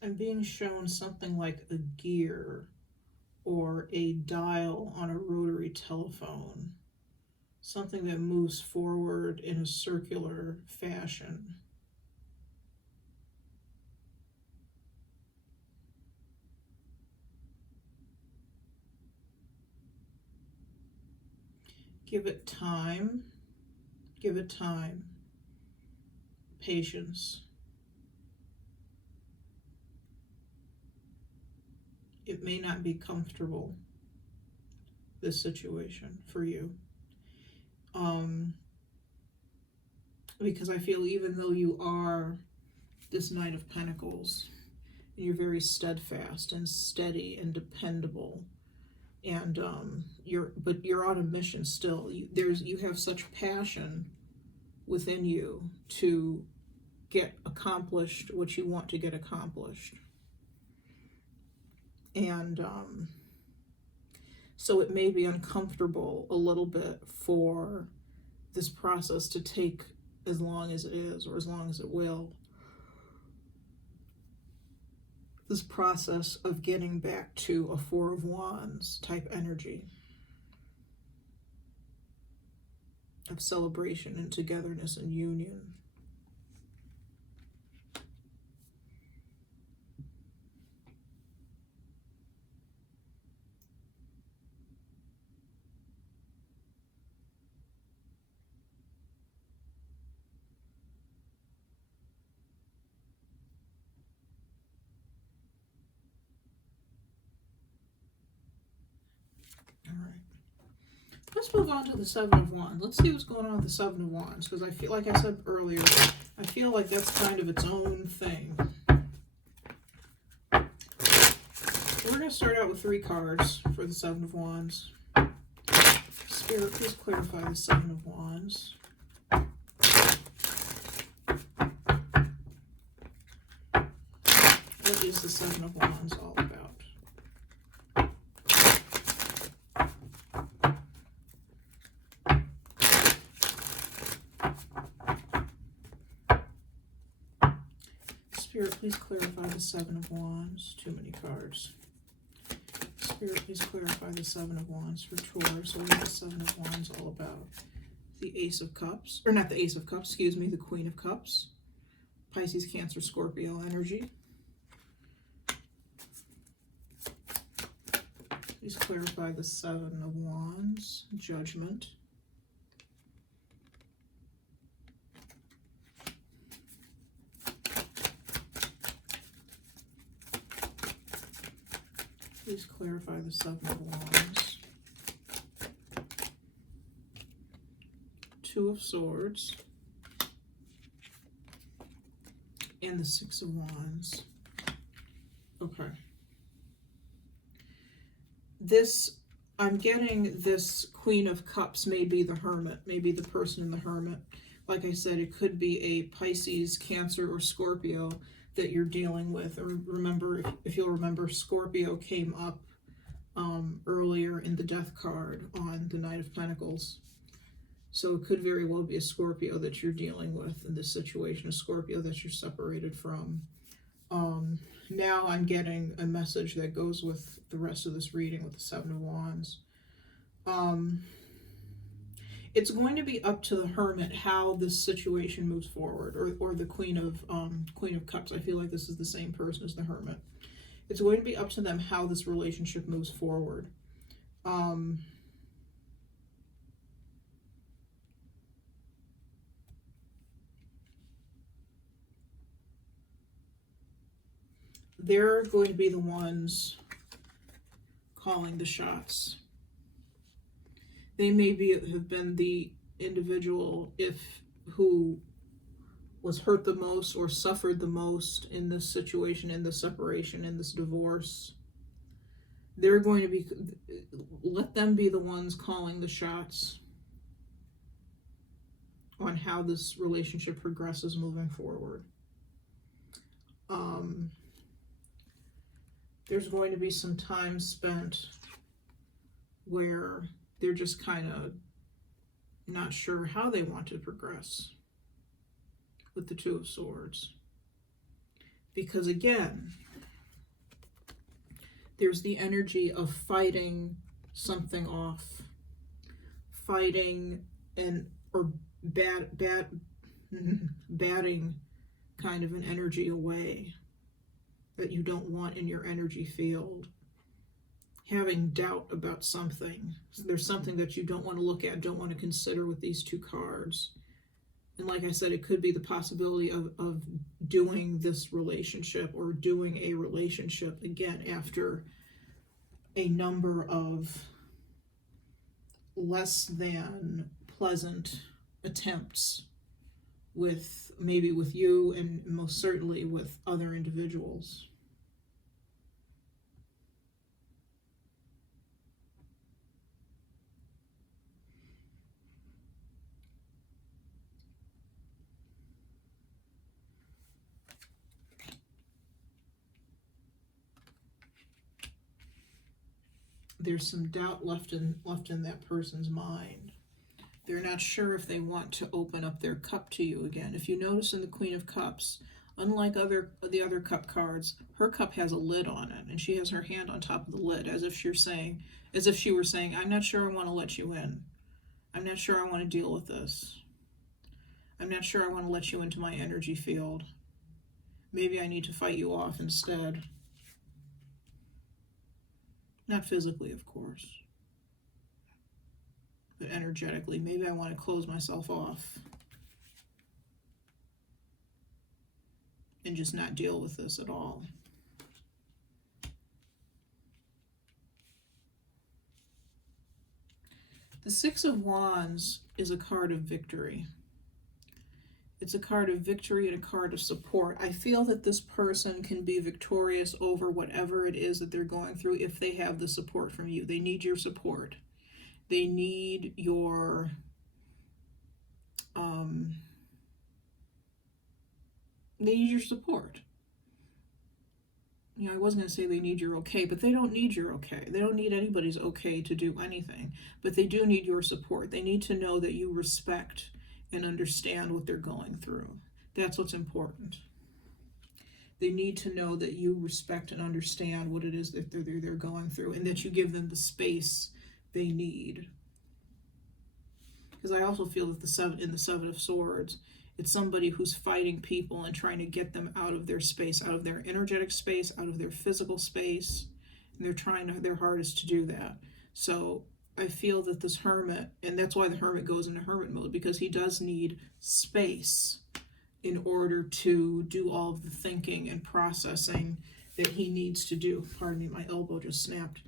I'm being shown something like a gear or a dial on a rotary telephone. Something that moves forward in a circular fashion. Give it time. Give it time. Patience. It may not be comfortable, this situation for you. Because I feel even though you are this Knight of Pentacles, and you're very steadfast and steady and dependable, and you're on a mission still. You have such passion within you to get accomplished what you want to get accomplished. And so it may be uncomfortable a little bit for this process to take as long as it is, or as long as it will. This process of getting back to a Four of Wands type energy of celebration and togetherness and union. Let's move on to the Seven of Wands. Let's see what's going on with the Seven of Wands, because I feel, like I said earlier, I feel like that's kind of its own thing. We're going to start out with 3 cards for the Seven of Wands. Spirit, please clarify the Seven of Wands. What is the Seven of Wands all about? Spirit, please clarify the Seven of Wands. Too many cards. Spirit, please clarify the Seven of Wands for Taurus. So what is the Seven of Wands all about? The Ace of Cups, or not the Ace of Cups, excuse me, the Queen of Cups. Pisces, Cancer, Scorpio energy. Please clarify the Seven of Wands. Judgment. Please clarify the Seven of Wands. Two of Swords. And the Six of Wands. Okay. I'm getting this Queen of Cups may be the Hermit, maybe the person in the Hermit. Like I said, it could be a Pisces, Cancer, or Scorpio that you're dealing with. Or remember, if you'll remember, Scorpio came up earlier in the Death card on the Knight of Pentacles. So it could very well be a Scorpio that you're dealing with in this situation, a Scorpio that you're separated from. Now I'm getting a message that goes with the rest of this reading with the Seven of Wands. It's going to be up to the Hermit how this situation moves forward, or the Queen of Cups. I feel like this is the same person as the Hermit. It's going to be up to them how this relationship moves forward. They're going to be the ones calling the shots. They may have been the individual who was hurt the most or suffered the most in this situation, in this separation, in this divorce. They're going to be, let them be the ones calling the shots on how this relationship progresses moving forward. There's going to be some time spent where they're just kind of not sure how they want to progress with the Two of Swords. Because again, there's the energy of fighting something off, fighting or batting kind of an energy away that you don't want in your energy field. Having doubt about something. So there's something that you don't want to look at, don't want to consider with these two cards. And like I said, it could be the possibility of doing this relationship or doing a relationship again after a number of less than pleasant attempts maybe with you and most certainly with other individuals. there's some doubt left in that person's mind. They're not sure if they want to open up their cup to you again. If you notice in the Queen of Cups, unlike the other cup cards, her cup has a lid on it, and she has her hand on top of the lid, as if she were saying, I'm not sure I want to let you in. I'm not sure I want to deal with this. I'm not sure I want to let you into my energy field. Maybe I need to fight you off instead. Not physically, of course, but energetically. Maybe I want to close myself off and just not deal with this at all. The Six of Wands is a card of victory. It's a card of victory and a card of support. I feel that this person can be victorious over whatever it is that they're going through if they have the support from you. They need your support. They need your support. You know, I wasn't going to say they need your okay, but they don't need your okay. They don't need anybody's okay to do anything, but they do need your support. They need to know that you respect and understand what they're going through. That's what's important. They need to know that you respect and understand what it is that they're going through, and that you give them the space they need. Because I also feel that in the Seven of Swords, it's somebody who's fighting people and trying to get them out of their space, out of their energetic space, out of their physical space, and they're trying their hardest to do that. So I feel that this Hermit, and that's why the Hermit goes into Hermit mode, because he does need space in order to do all of the thinking and processing that he needs to do. Pardon me, my elbow just snapped.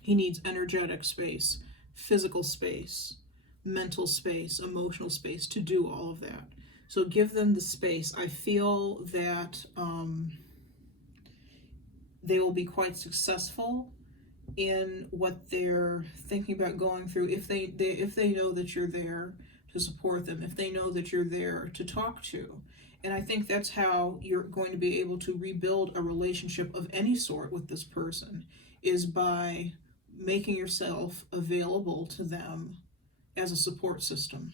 He needs energetic space, physical space, mental space, emotional space to do all of that. So give them the space. I feel that they will be quite successful in what they're thinking about going through if they know that you're there to support them, if they know that you're there to talk to. And I think that's how you're going to be able to rebuild a relationship of any sort with this person, is by making yourself available to them as a support system.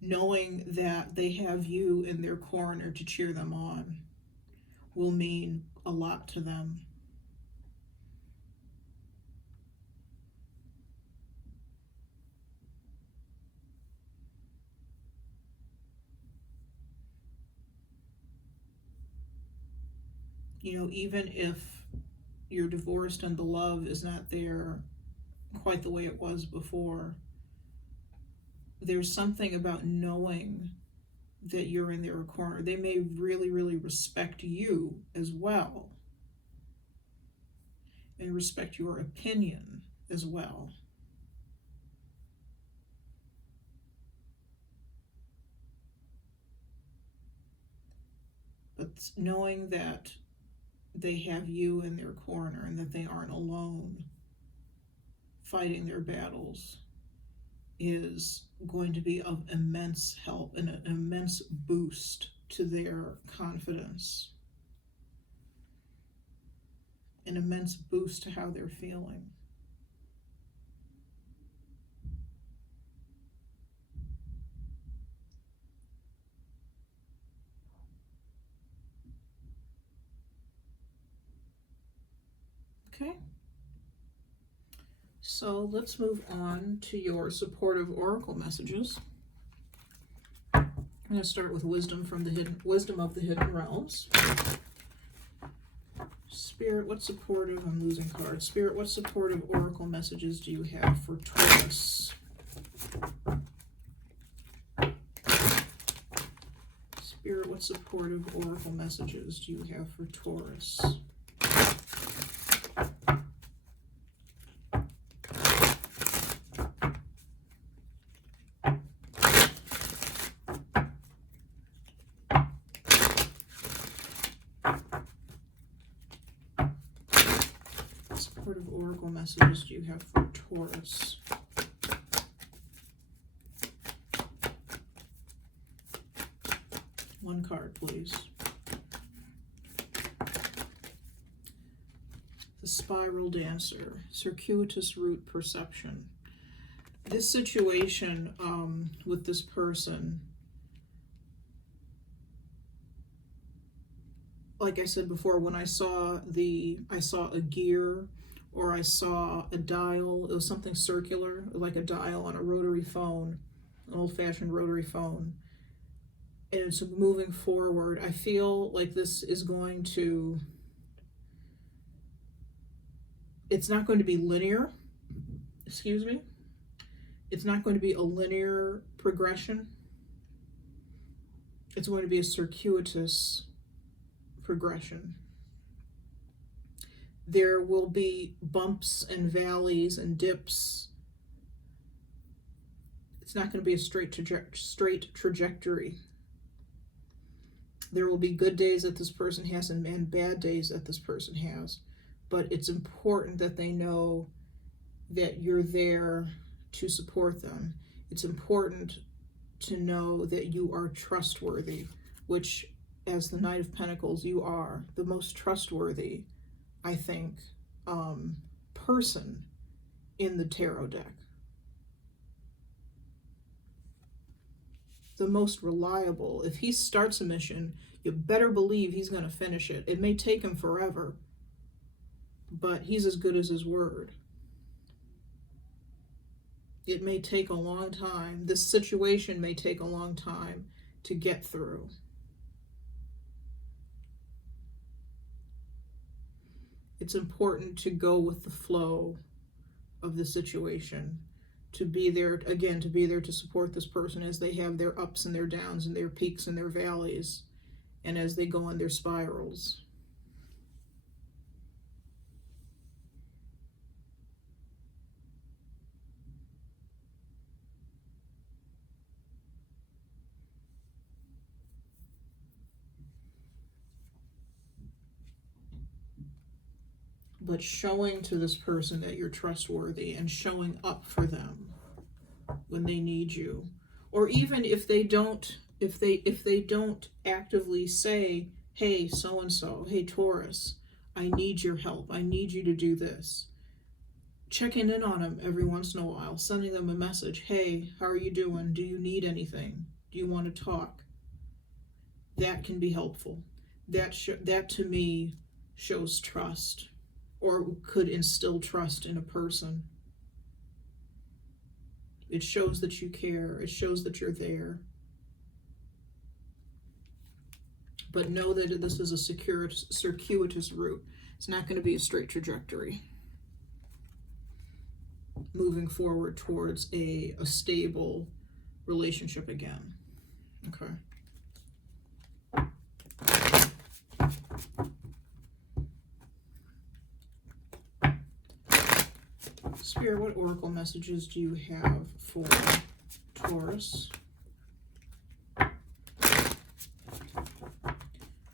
Knowing that they have you in their corner to cheer them on will mean a lot to them. You know, even if you're divorced and the love is not there quite the way it was before, there's something about knowing that you're in their corner. They may really, really respect you as well, and respect your opinion as well. But knowing that they have you in their corner and that they aren't alone fighting their battles is going to be of immense help and an immense boost to their confidence, an immense boost to how they're feeling. Okay. So let's move on to your supportive oracle messages. I'm going to start with wisdom of the hidden realms. Spirit, what supportive? I'm losing cards. Spirit, what supportive oracle messages do you have for Taurus? Spirit, what supportive oracle messages do you have for Taurus? Oracle messages do you have for Taurus? One card, please. Spiral Dancer, circuitous route perception. This situation with this person, like I said before, when I saw a gear, or I saw a dial. It was something circular, like a dial on a rotary phone, an old-fashioned rotary phone. And it's moving forward. I feel like this is going to, it's not going to be linear, excuse me. It's not going to be a linear progression. It's going to be a circuitous progression. There will be bumps and valleys and dips. It's not going to be a straight trajectory. There will be good days that this person has and bad days that this person has. But it's important that they know that you're there to support them. It's important to know that you are trustworthy, which, as the Knight of Pentacles, you are the most trustworthy, I think, person in the tarot deck. The most reliable. If he starts a mission, you better believe he's going to finish it. It may take him forever, but he's as good as his word. It may take a long time. This situation may take a long time to get through. It's important to go with the flow of the situation, to be there, again, to be there to support this person as they have their ups and their downs and their peaks and their valleys, and as they go on their spirals. But showing to this person that you're trustworthy and showing up for them when they need you, or even if they don't actively say, hey, so-and-so, hey, Taurus, I need your help. I need you to do this. Checking in on them every once in a while, sending them a message. Hey, how are you doing? Do you need anything? Do you want to talk? That can be helpful. That to me shows trust, or could instill trust in a person. It shows that you care. It shows that you're there. But know that this is a circuitous route. It's not going to be a straight trajectory. Moving forward towards a stable relationship again. Okay. Spirit, what oracle messages do you have for Taurus?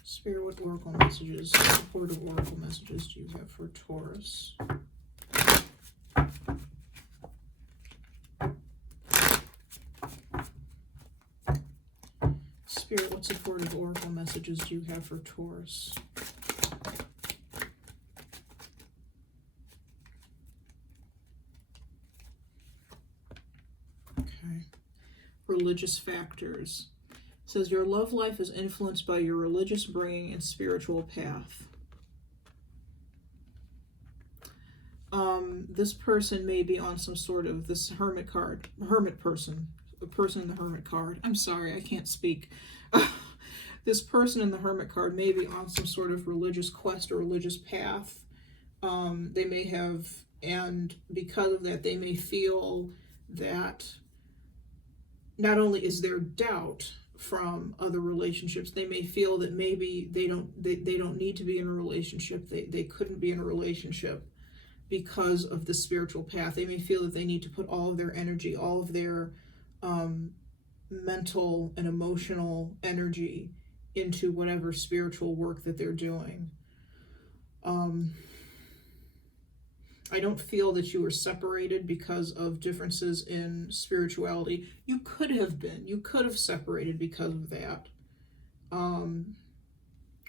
Spirit, what oracle messages, supportive oracle messages do you have for Taurus? Spirit, what supportive oracle messages do you have for Taurus? Okay. Religious factors. It says your love life is influenced by your religious bringing and spiritual path. This person may be on some sort of, this hermit person, the person in the hermit card. I'm sorry, I can't speak. This person in the hermit card may be on some sort of religious quest or religious path. They may have, and because of that, they may feel that not only is there doubt from other relationships, they may feel that maybe they don't need to be in a relationship. They couldn't be in a relationship because of the spiritual path. They may feel that they need to put all of their energy, all of their mental and emotional energy into whatever spiritual work that they're doing. I don't feel that you were separated because of differences in spirituality. You could have been. You could have separated because of that.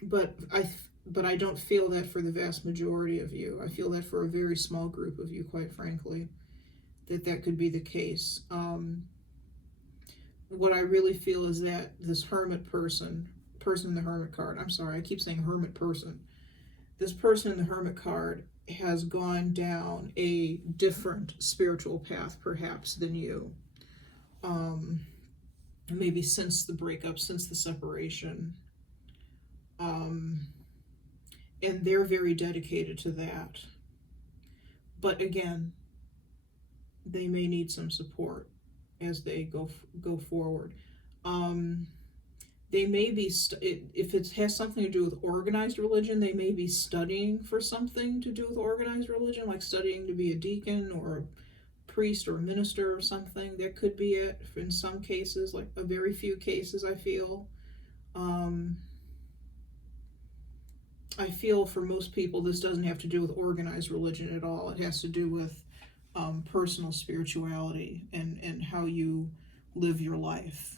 But But I don't feel that for the vast majority of you. I feel that for a very small group of you, quite frankly, that could be the case. What I really feel is that this hermit person in the hermit card, I'm sorry, I keep saying hermit person. This person in the hermit card has gone down a different spiritual path, perhaps, than you. Maybe since the breakup, since the separation. And they're very dedicated to that. But again, they may need some support as they go forward. They may be, if it has something to do with organized religion, they may be studying for something to do with organized religion, like studying to be a deacon or a priest or a minister or something. That could be it in some cases, like a very few cases, I feel. I feel for most people this doesn't have to do with organized religion at all. It has to do with personal spirituality and how you live your life.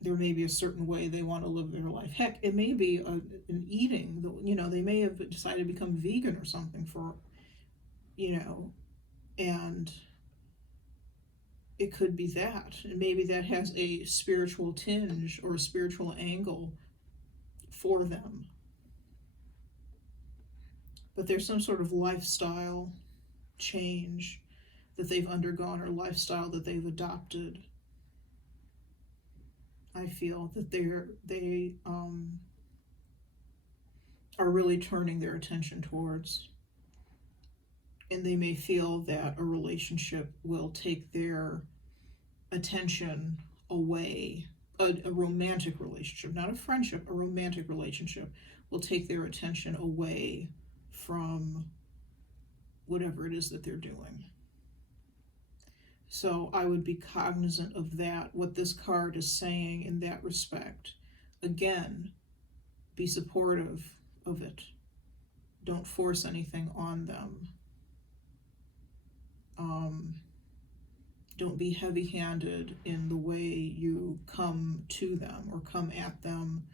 There may be a certain way they want to live their life. Heck, it may be an eating. They may have decided to become vegan or something for, and it could be that. And maybe that has a spiritual tinge or a spiritual angle for them. But there's some sort of lifestyle change that they've undergone or lifestyle that they've adopted. I feel that they are really turning their attention towards. And they may feel that a relationship will take their attention away. A romantic relationship, not a friendship, a romantic relationship will take their attention away from whatever it is that they're doing. So I would be cognizant of that, what this card is saying in that respect. Again, be supportive of it. Don't force anything on them. Don't be heavy-handed in the way you come to them or come at them.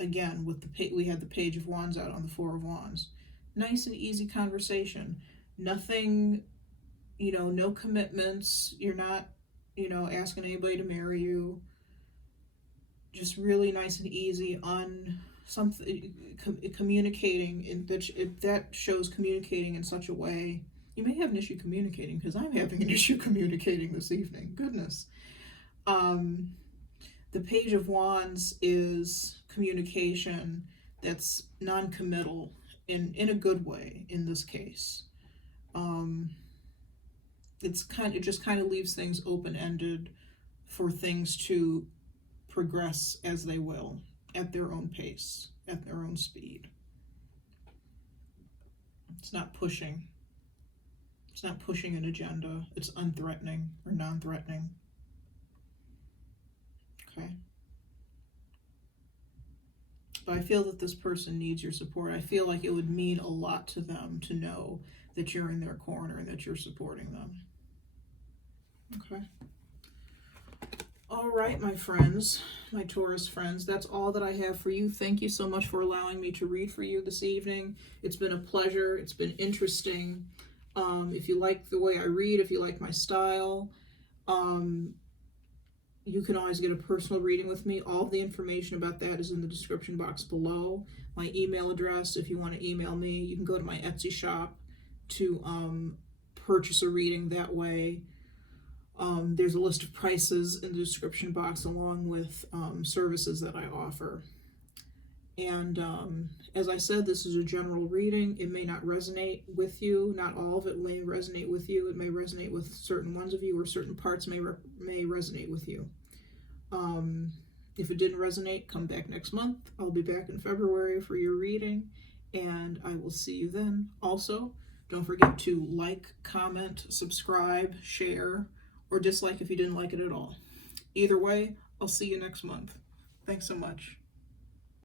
Again, with we had the Page of Wands out on the Four of Wands. Nice and easy conversation. Nothing, no commitments. You're not, asking anybody to marry you. Just really nice and easy on something, communicating. That shows communicating in such a way. You may have an issue communicating, because I'm having an issue communicating this evening. Goodness. The Page of Wands is communication that's non-committal in a good way in this case. It just kind of leaves things open-ended for things to progress as they will, at their own pace, at their own speed. It's not pushing. It's not pushing an agenda. It's unthreatening or non-threatening. Okay? But I feel that this person needs your support. I feel like it would mean a lot to them to know that you're in their corner and that you're supporting them. Okay? All right, my friends, my Taurus friends, that's all that I have for you. Thank you so much for allowing me to read for you this evening. It's been a pleasure. It's been interesting. If you like the way I read, if you like my style, you can always get a personal reading with me. All of the information about that is in the description box below. My email address, if you want to email me, you can go to my Etsy shop to purchase a reading that way. There's a list of prices in the description box along with services that I offer. And as I said, this is a general reading. It may not resonate with you. Not all of it may resonate with you. It may resonate with certain ones of you, or certain parts may resonate with you. If it didn't resonate, come back next month. I'll be back in February for your reading, and I will see you then. Also, don't forget to like, comment, subscribe, share, or dislike if you didn't like it at all. Either way, I'll see you next month. Thanks so much.